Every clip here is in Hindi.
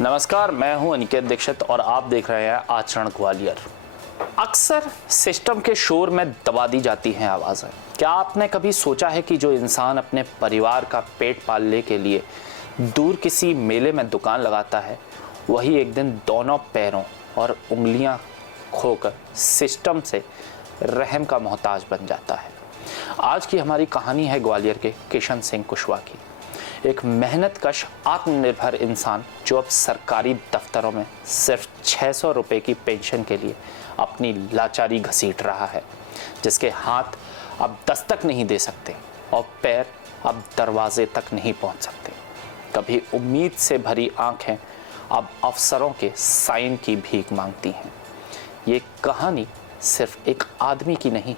नमस्कार, मैं हूं अनिकेत दीक्षित और आप देख रहे हैं आचरण ग्वालियर। अक्सर सिस्टम के शोर में दबा दी जाती हैं आवाज़ें। क्या आपने कभी सोचा है कि जो इंसान अपने परिवार का पेट पालने के लिए दूर किसी मेले में दुकान लगाता है, वही एक दिन दोनों पैरों और उंगलियां खोकर सिस्टम से रहम का मोहताज बन जाता है। आज की हमारी कहानी है ग्वालियर के किशन सिंह कुशवाहा की, एक मेहनतकश आत्मनिर्भर इंसान जो अब सरकारी दफ्तरों में सिर्फ 600 रुपये की पेंशन के लिए अपनी लाचारी घसीट रहा है, जिसके हाथ अब दस्तक नहीं दे सकते और पैर अब दरवाजे तक नहीं पहुंच सकते। कभी उम्मीद से भरी आंखें अब अफसरों के साइन की भीख मांगती हैं। ये कहानी सिर्फ एक आदमी की नहीं,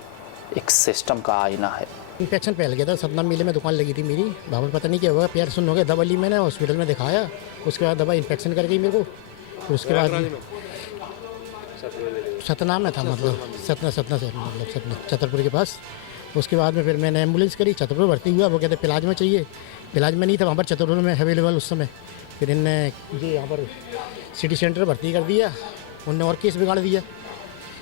एक सिस्टम का आईना है। इन्फेक्शन फैल गया था। सतनाम मेले में दुकान लगी थी मेरी, बाबा पता नहीं क्या हुआ, पैर सुन्न हो गया। दवा ली मैंने, हॉस्पिटल में दिखाया, उसके बाद दवा इन्फेक्शन कर गई मेरे को। फिर उसके बाद सतनाम में था, मतलब सतना से मतलब सतना छतरपुर के पास। उसके बाद में फिर मैंने एम्बुलेंस करी, छतरपुर भर्ती हुआ। वो कहते पिलाज में चाहिए, पिलाज में नहीं था वहाँ पर, छतरपुर में अवेलेबल उस समय। फिर इनने ये यहाँ पर सिटी सेंटर भर्ती कर दिया, उनने और केस बिगाड़ दिया।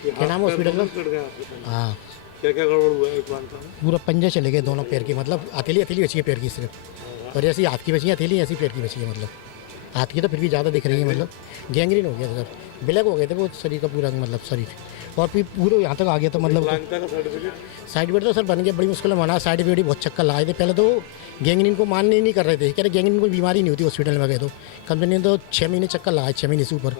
क्या नाम है हॉस्पिटल का? हाँ, क्या क्या गड़बड़ हुआ है एक बार का? पूरा पंजे चले गए दोनों पैर की, मतलब हथेली बची है पैर की सिर्फ, और जैसी हाथ की बची है हथेली, ऐसी पैर की बची है। मतलब हाथ की तो फिर भी ज़्यादा दिख रही है, मतलब गैंग्रीन हो गया था सर, ब्लैक हो गए थे वो शरीर का पूरा, मतलब शरीर, और फिर पूरे यहाँ तक आ गया था। मतलब सर्टिफिकेट तो सर बन गया, बड़ी मुश्किल में बना। सर्टिफिकेट बहुत चक्कर लगाए थे। पहले तो गैंग्रीन को मानने ही नहीं कर रहे थे, कह रहे गैंग्रीन कोई बीमारी नहीं होती हॉस्पिटल में गए तो। कंपनी ने तो 6 महीने चक्कर लगाए, 6 महीने से ऊपर।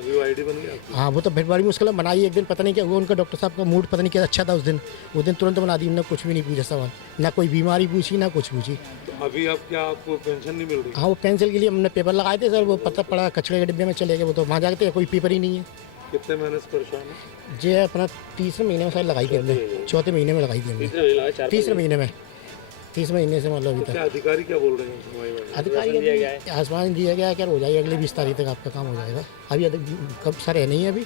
हाँ, वो तो फिर बड़ी मुश्किल में बनाई। एक दिन पता नहीं क्या हुआ, उनका डॉक्टर साहब का मूड पता नहीं क्या अच्छा था उस दिन तुरंत बना दी। उन्होंने कुछ भी नहीं पूछा सवाल, ना कोई बीमारी पूछी ना कुछ पूछी। अभी आप क्या, आपको पेंशन नहीं मिल रही? हाँ, वो पेंसिल के लिए हमने पेपर लगाए थे सर, वो पता पड़ा कचरे के डिब्बे में चले गए। वो तो वहाँ जाते कोई पेपर ही नहीं है। कितने महीने से परेशान है? जी अपना तीसरे महीने में शायद लगाई थी हमने, चौथे महीने में लगाई थी हमने, तीसरे महीने से। मतलब अभी तक अधिकारी क्या बोल रहे हैं? अधिकारी आसमान दिया गया है, क्या हो जाएगा अगले 20 तारीख तक आपका काम हो जाएगा। अभी कब सर है नहीं है अभी।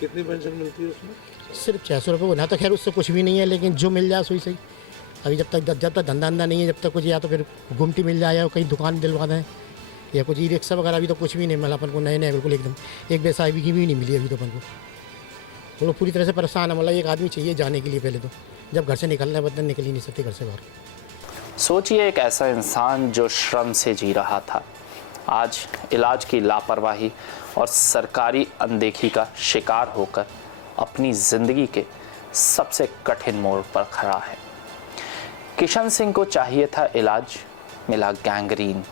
कितनी पेंशन मिलती है उसमें? सिर्फ 600 रुपये ना, तो खैर उससे कुछ भी नहीं है, लेकिन जो मिल जाए सही सही। अभी जब तक धंधा नहीं है, जब तक कुछ, या तो फिर घूमती मिल जाए या कहीं दुकान दिलवा दें या कुछ ई रिक्शा वगैरह। अभी तो कुछ भी नहीं मिला अपन को, नए बिल्कुल एकदम। एक पैसा अभी की भी नहीं मिली अभी तो अपन को। वो लोग पूरी तरह से परेशान है। मतलब एक आदमी चाहिए जाने के लिए, पहले तो जब घर से निकलना है, बदन निकल ही नहीं सकते घर से बाहर। सोचिए, एक ऐसा इंसान जो श्रम से जी रहा था, आज इलाज की लापरवाही और सरकारी अनदेखी का शिकार होकर अपनी ज़िंदगी के सबसे कठिन मोड़ पर खड़ा है। किशन सिंह को चाहिए था इलाज, मिला गैंग्रीन।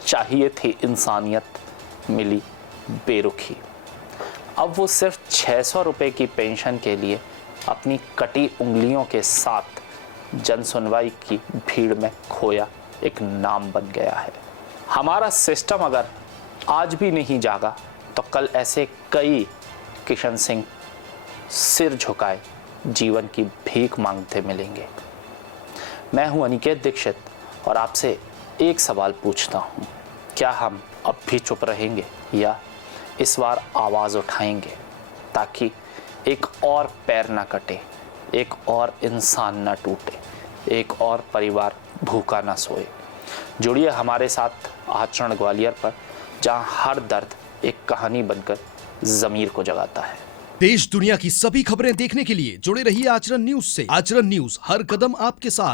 चाहिए थी इंसानियत, मिली बेरुखी। अब वो सिर्फ 600 रुपये की पेंशन के लिए अपनी कटी उंगलियों के साथ जनसुनवाई की भीड़ में खोया एक नाम बन गया है। हमारा सिस्टम अगर आज भी नहीं जागा तो कल ऐसे कई किशन सिंह सिर झुकाए जीवन की भीख मांगते मिलेंगे। मैं हूं अनिकेत दीक्षित और आपसे एक सवाल पूछता हूं, क्या हम अब भी चुप रहेंगे या इस बार आवाज़ उठाएंगे, ताकि एक और पैर ना कटे, एक और इंसान ना टूटे, एक और परिवार भूखा ना सोए। जुड़िए हमारे साथ आचरण ग्वालियर पर, जहां हर दर्द एक कहानी बनकर ज़मीर को जगाता है। देश दुनिया की सभी खबरें देखने के लिए जुड़े रहिए आचरण न्यूज से। आचरण न्यूज, हर कदम आपके साथ।